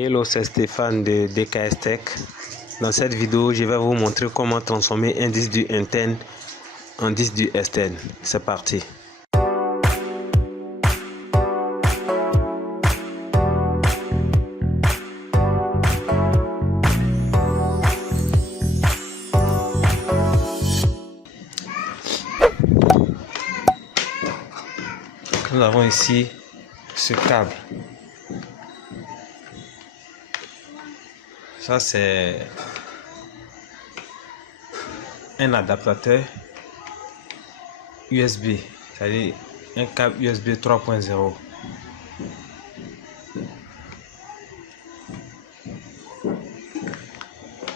Hello, c'est Stéphane de DKS Tech. Dans cette vidéo, je vais vous montrer comment transformer un disque dur interne en disque dur externe. C'est parti. Nous avons ici ce câble. Ça, c'est un adaptateur USB, c'est-à-dire un câble USB 3.0.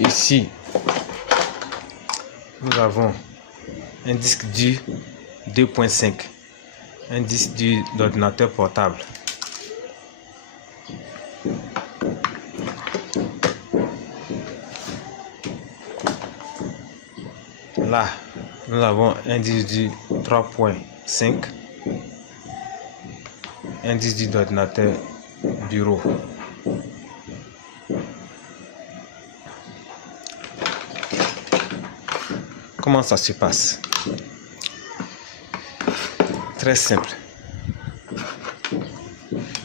Ici, nous avons un disque dur 2.5, un disque dur d'ordinateur portable. Là, nous avons un disque dur 3.5, un disque dur d'ordinateur bureau. Comment ça se passe? Très simple.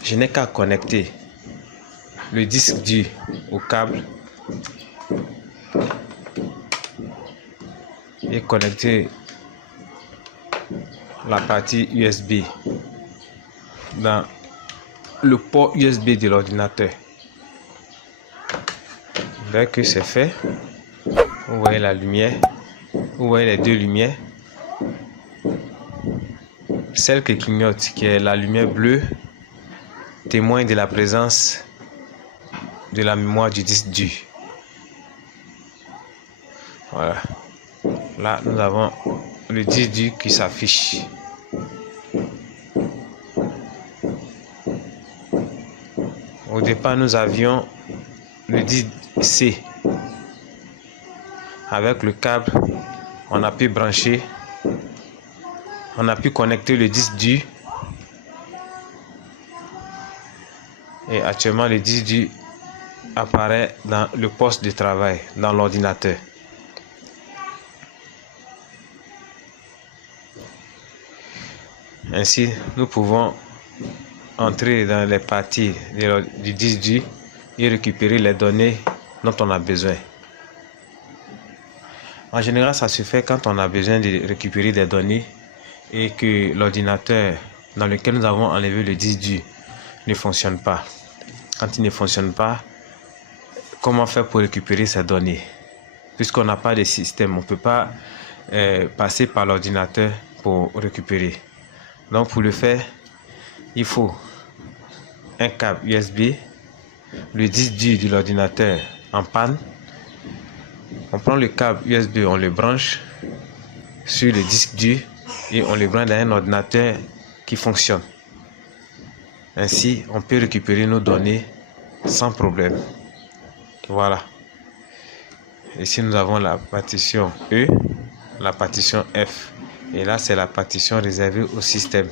Je n'ai qu'à connecter le disque dur au câble et connecter la partie USB dans le port USB de l'ordinateur. Dès que c'est fait, vous voyez la lumière, vous voyez les deux lumières. Celle qui clignote, qui est la lumière bleue, témoigne de la présence de la mémoire du disque dur. Voilà. Là, nous avons le disque dur qui s'affiche. Au départ, nous avions le disque C. Avec le câble, on a pu brancher, on a pu connecter le disque dur. Et actuellement, le disque dur apparaît dans le poste de travail, dans l'ordinateur. Ainsi, nous pouvons entrer dans les parties du disque dur et récupérer les données dont on a besoin. En général, ça se fait quand on a besoin de récupérer des données et que l'ordinateur dans lequel nous avons enlevé le disque dur ne fonctionne pas. Quand il ne fonctionne pas, comment faire pour récupérer ces données? Puisqu'on n'a pas de système, on ne peut pas passer par l'ordinateur pour récupérer. Donc pour le faire, il faut un câble USB, le disque dur de l'ordinateur en panne. On prend le câble USB, on le branche sur le disque dur et on le branche dans un ordinateur qui fonctionne. Ainsi, on peut récupérer nos données sans problème. Voilà. Ici, nous avons la partition E, la partition F. Et là, c'est la partition réservée au système.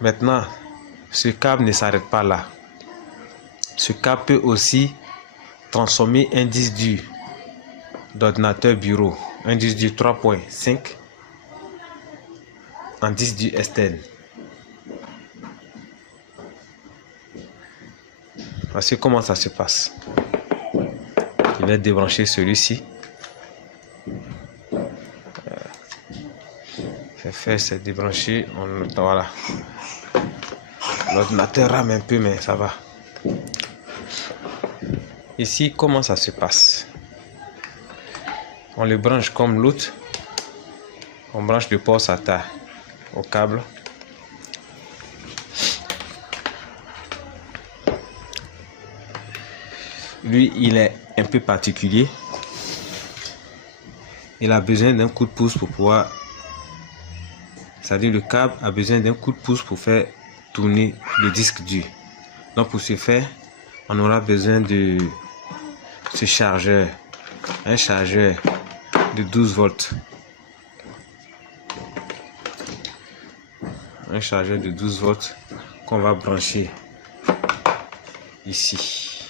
Maintenant, ce câble ne s'arrête pas là. Ce câble peut aussi transformer un disque dur d'ordinateur bureau, un disque dur 3.5 en disque dur externe. Voici comment ça se passe. Je vais débrancher celui-ci. C'est fait, c'est débranché. Voilà. L'ordinateur rame un peu, mais ça va. Ici, comment ça se passe? On le branche comme l'autre. On branche le port SATA au câble. Lui, il est un peu particulier. Il a besoin d'un coup de pouce pour pouvoir... C'est-à-dire le câble a besoin d'un coup de pouce pour faire tourner le disque dur. Donc pour ce faire, on aura besoin de ce chargeur. Un chargeur de 12 volts. un chargeur de 12 volts qu'on va brancher ici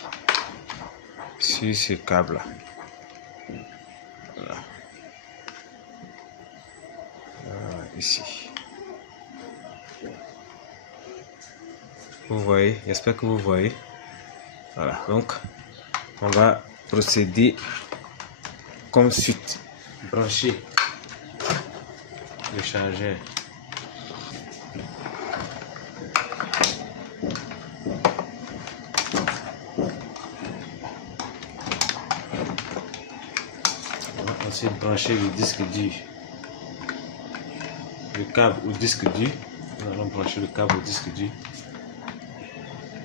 sur ce câble là. Voilà. Voilà, ici. Vous voyez, j'espère que vous voyez. Voilà, donc on va procéder comme suite. Brancher le chargeur on va ensuite brancher le disque dur, le câble au disque dur. Nous allons brancher le câble au disque dur,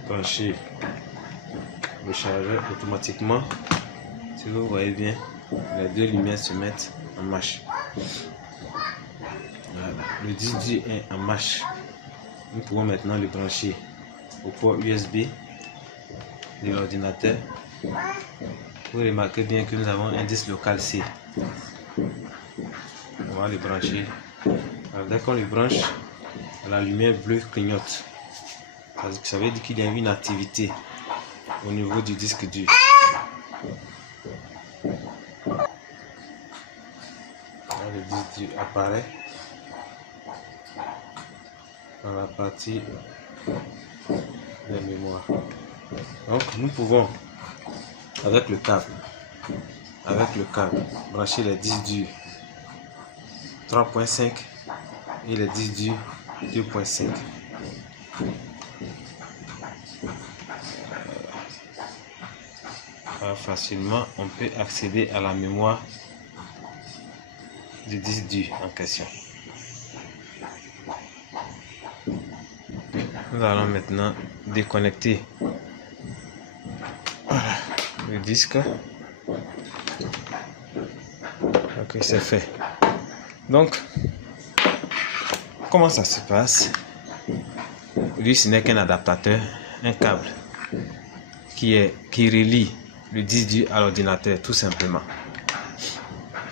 brancher le chargeur automatiquement. Si vous voyez bien, les deux lumières se mettent en marche. Voilà. Le disque dur est en marche. Nous pouvons maintenant le brancher au port USB de l'ordinateur. Vous remarquez bien que nous avons un disque local C. On va le brancher. Alors, dès qu'on le branche, la lumière bleue clignote. Ça veut dire qu'il y a une activité au niveau du disque dur. Là, le disque dur apparaît dans la partie de mémoire. Donc nous pouvons avec le câble brancher les disques durs 3.5 et les disques durs 2.5. Facilement on peut accéder à la mémoire du disque dur en question. Nous allons maintenant déconnecter le disque. Ok, c'est fait. Donc, comment ça se passe? Lui, ce n'est qu'un adaptateur, un câble qui relie le disque dur à l'ordinateur, tout simplement,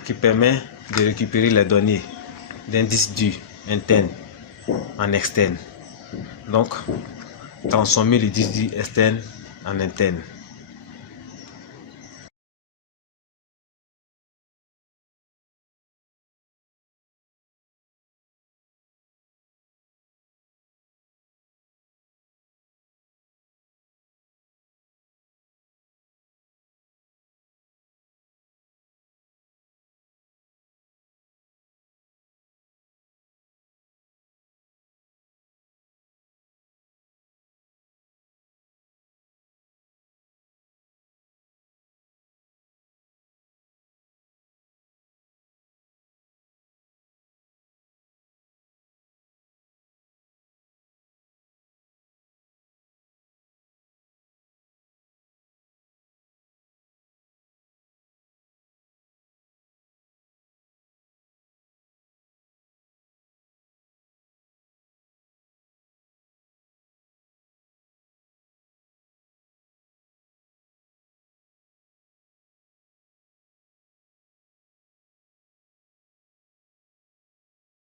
qui permet de récupérer les données d'un disque dur interne en externe. Donc, transformer le disque dur externe en interne.